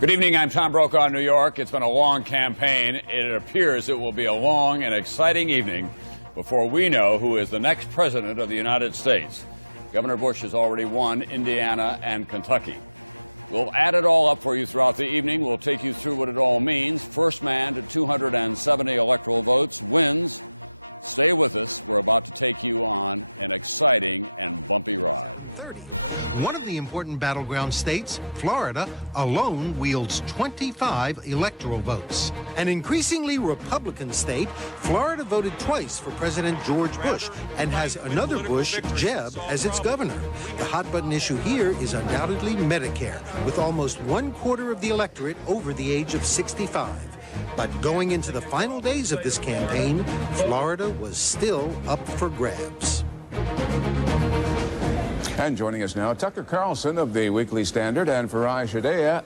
Good evening, I'm Tom Brokaw in New York. It's been a long campaign. It appears it will be a long and exciting evening before we know who is the next president of the United States. Governor Bush has already won Indiana and Kentucky. We'll add it all up for you throughout the evening. We'll take you through what it all means. First man to 270 electoral votes wins. Stay with us. We're about to take you on an exciting and bumpy ride. One of the important battleground states, Florida, alone wields 25 electoral votes. An increasingly Republican state, Florida voted twice for President George Bush and has another Bush, Jeb, as its governor. The hot-button issue here is undoubtedly Medicare, with almost 1/4 of the electorate over the age of 65. But going into the final days of this campaign, Florida was still up for grabs. And joining us now, Tucker Carlson of the Weekly Standard and Farai Shadea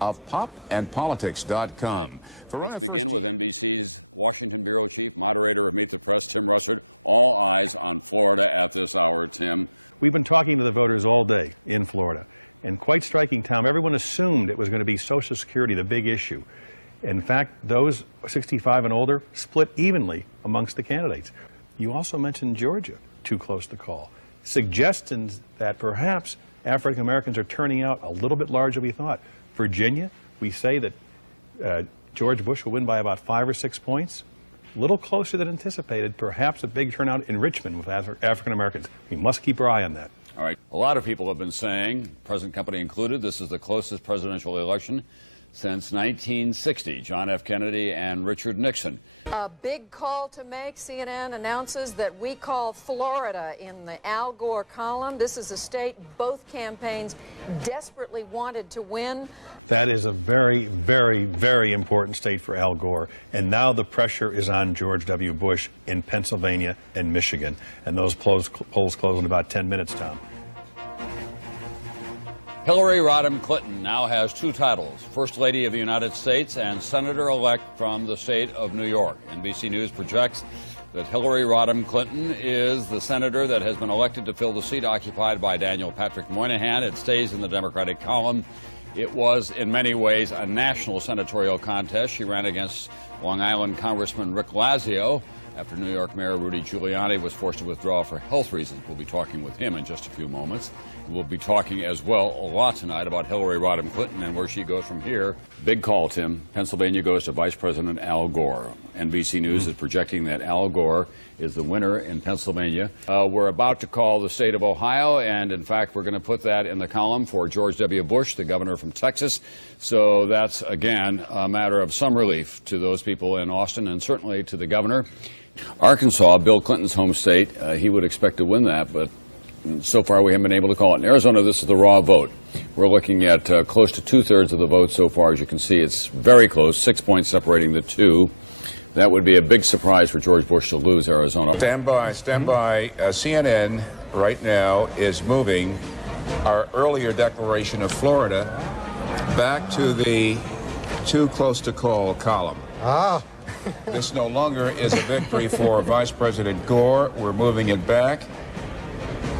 of popandpolitics.com. Let's begin with NBC's Washington Bureau Chief, moderator of Meet the Press, Tim Russert. All eyes on Florida at this hour, Tim. We've been talking to the voters all day in Florida. And quite striking, Tom, everyone assumed it was going to be Social Security, the big issue. In fact, those 65 and older split evenly amongst the candidates. You also mentioned Georgia, too close to call. Suggestions that perhaps African Americans are turning out a little bit larger than we thought. Virginia, we say that George Bush will win by about 5 or 6 points. A little closer than anticipated, perhaps a big turnout in Richmond with African Americans. We must keep our eye on that. All right. A lot of people have been saying, present company included, this is the closest presidential election since 1960, John F. Kennedy and Richard Nixon. A big call to make. CNN announces that we call Florida in the Al Gore column. This is a state both campaigns desperately wanted to win. That is a very, very, very important state for Al Gore. And now the pressure is on George W. Bush in Pennsylvania and Michigan. And those polls close in about 10 minutes, Tom. Hillary Rodham Clinton now has 2 titles, First Lady of the United States and Senator-elect from the state of New York. NBC News projects that Hillary Rodham Clinton is the senator that has been elected to fill the seat occupied by Daniel Patrick Moynihan. It stays in the Democratic column. It was, in many ways, a national senatorial contest. She ran against Long Island Congressman Rick Lazio after New York Mayor Rudy Giuliani was forced to withdraw for health reasons. We'll be talking with him in just a few moments. We'll be talking as well a lot tonight about Hillary Rodham Clinton and where she goes from here. Big call, Tim. Pennsylvania goes to Vice President Al Gore. NBC News is projecting that Al Gore is the winner in Pennsylvania. We're about to call the state of Ohio, and in fact, we're going to put that in the column for George W. Bush, the governor from Texas. So that's, again, a matter of some relief to those people in Austin and certainly to the governor. Arkansas, Bill Clinton's home state, he would expect to win that, but so far we haven't been able to call it. In Arizona, this is the raw vote. We're looking at close to 2/3 of the vote so far. As you can see, it's very close, 6 points separating the two. That would be a big surprise for George Bush to lose Arizona. Stand by. CNN right now is moving our earlier declaration of Florida back to the too close to call column. This no longer is a victory for Vice President Gore. We're moving it back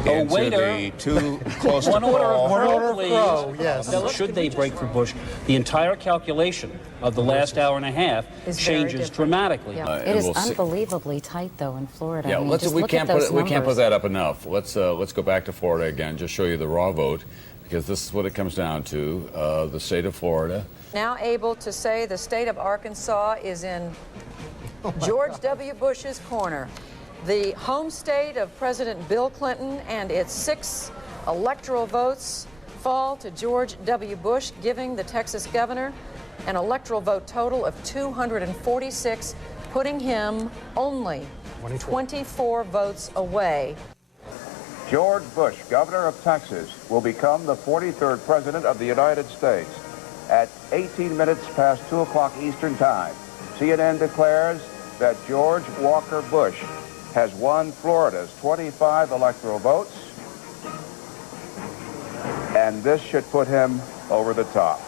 into the too close to call. One order, please. Yes. Should they break for Bush, the entire calculation of the last hour and a half changes dramatically. Yeah. It is unbelievably tight, though, in Florida. Yeah, I mean, we can't put that up enough. Let's go back to Florida again. Just show you the raw vote, because this is what it comes down to. The state of Florida. Now able to say the state of Arkansas is in George W. Bush's corner. The home state of President Bill Clinton and its 6 electoral votes fall to George W. Bush, giving the Texas governor an electoral vote total of 246, putting him only 24 votes away. George Bush, governor of Texas, will become the 43rd president of the United States. At 18 minutes past 2 o'clock Eastern Time, CNN declares that George Walker Bush has won Florida's 25 electoral votes, and this should put him over the top.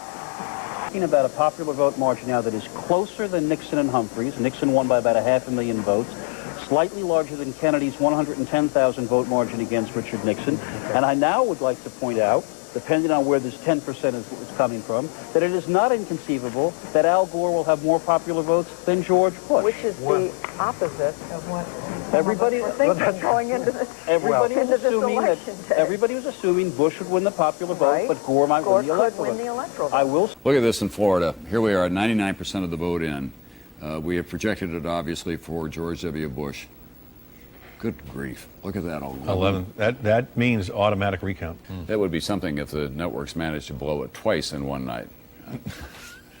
Talking about a popular vote margin now that is closer than Nixon and Humphreys. Nixon won by about 500,000 votes, slightly larger than Kennedy's 110,000 vote margin against Richard Nixon. And I now would like to point out depending on where this 10% is coming from, that it is not inconceivable that Al Gore will have more popular votes than George Bush. Which is the opposite of what everybody was thinking going into this. Everybody was assuming that day. everybody was assuming Bush would win the popular vote, Right. but Gore might win the electoral vote. I will. Look at this in Florida. Here we are, 99% of the vote in. We have projected it, obviously, for George W. Bush. Good grief. Look at that. 11. That means automatic recount. That would be something if the networks managed to blow it twice in one night.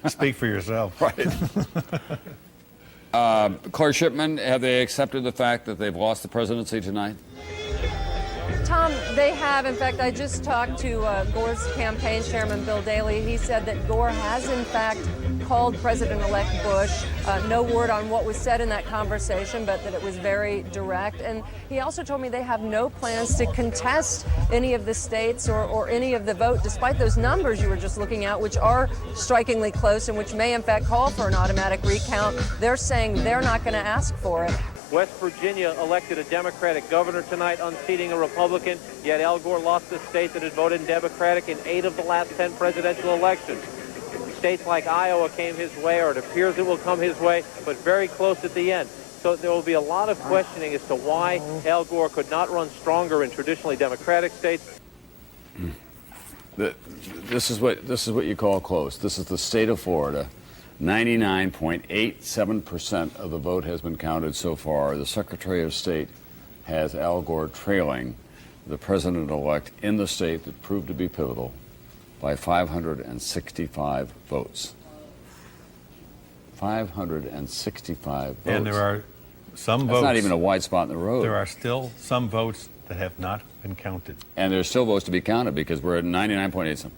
Speak for yourself. Right. Claire Shipman, have they accepted the fact that they've lost the presidency tonight? Tom, they have. In fact, I just talked to Gore's campaign chairman, Bill Daley. He said that Gore has, in fact, called President-elect Bush. No word on what was said in that conversation, but that it was very direct. And he also told me they have no plans to contest any of the states or any of the vote, despite those numbers you were just looking at, which are strikingly close and which may, in fact, call for an automatic recount. They're saying they're not going to ask for it. West Virginia elected a Democratic governor tonight, unseating a Republican, yet Al Gore lost a state that had voted Democratic in 8 of the last 10 presidential elections. States like Iowa came his way, or it appears it will come his way, but very close at the end. So there will be a lot of questioning as to why Al Gore could not run stronger in traditionally Democratic states. This is what you call close. This is the state of Florida. 99.87% of the vote has been counted so far. The Secretary of State has Al Gore trailing the president-elect in the state that proved to be pivotal by 565 votes. 565 votes. And there are some votes. That's not even a wide spot in the road. There are still some votes that have not been counted. And there's still votes to be counted because we're at 99.87.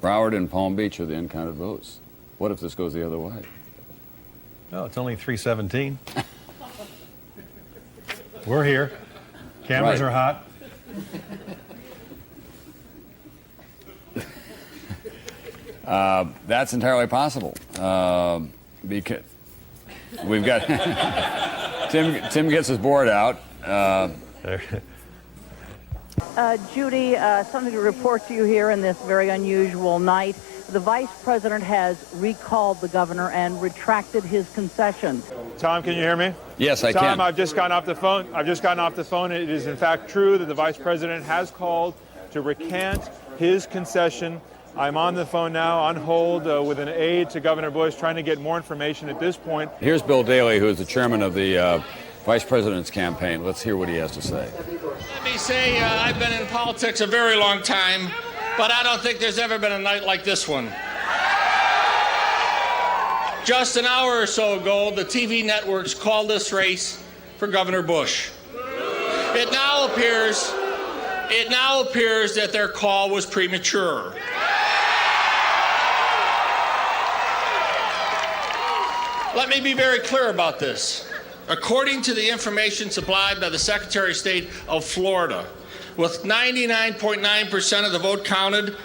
Broward and Palm Beach are the uncounted votes. What if this goes the other way? No, it's only 317. We're here. Cameras are hot. That's entirely possible. Because we've got Tim gets his board out. Judy, something to report to you here in this very unusual night. The vice president has recalled the governor and retracted his concession. Tom, can you hear me? Yes, I can. can. I've just gotten off the phone. It is in fact true that the vice president has called to recant his concession. I'm on the phone now, on hold, with an aide to Governor Bush, trying to get more information at this point. Here's Bill Daley, who is the chairman of the vice president's campaign. Let's hear what he has to say. Let me say I've been in politics a very long time, but I don't think there's ever been a night like this one. Just an hour or so ago, the TV networks called this race for Governor Bush. It now appears that their call was premature. Let me be very clear about this. According to the information supplied by the Secretary of State of Florida, with 99.9% of the vote counted,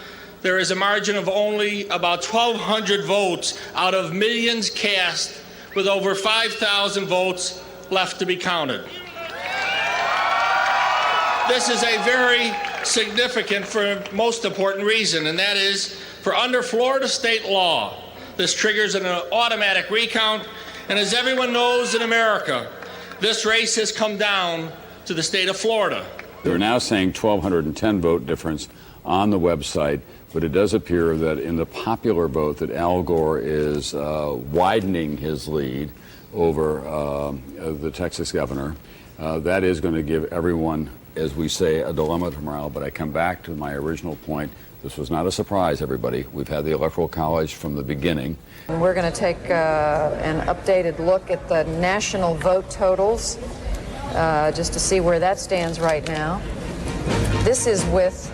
there is a margin of only about 1,200 votes out of millions cast, with over 5,000 votes left to be counted. This is a very significant, for most important reason, and that is, for under Florida state law, this triggers an automatic recount, and as everyone knows in America, this race has come down to the state of Florida. They're now saying 1,210 vote difference on the website, but it does appear that in the popular vote that Al Gore is widening his lead over the Texas governor. That is going to give everyone, as we say, a dilemma tomorrow. But I come back to my original point. This was not a surprise, everybody. We've had the Electoral College from the beginning. We're going to take an updated look at the national vote totals just to see where that stands right now. This is with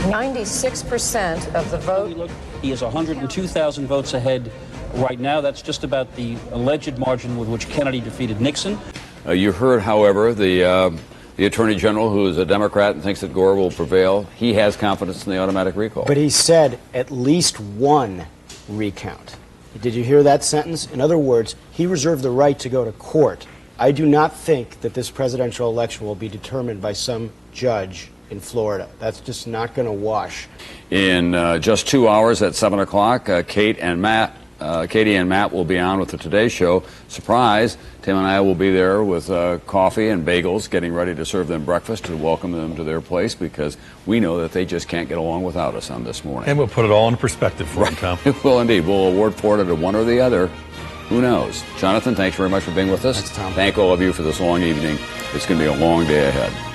96% of the vote. He is 102,000 votes ahead right now. That's just about the alleged margin with which Kennedy defeated Nixon. You heard, however, the Attorney General, who is a Democrat and thinks that Gore will prevail, he has confidence in the automatic recall. But he said at least one recount. Did you hear that sentence? In other words, he reserved the right to go to court. I do not think that this presidential election will be determined by some judge in Florida. That's just not going to wash. In just 2 hours at 7 o'clock, Katie and Matt will be on with the Today Show. Surprise, Tim and I will be there with coffee and bagels, getting ready to serve them breakfast to welcome them to their place, because we know that they just can't get along without us on this morning. And we'll put it all in perspective for them, Tom. It will indeed. We'll award Florida to one or the other. Who knows? Jonathan, thanks very much for being with us. Thanks, Tom. Thank all of you for this long evening. It's going to be a long day ahead.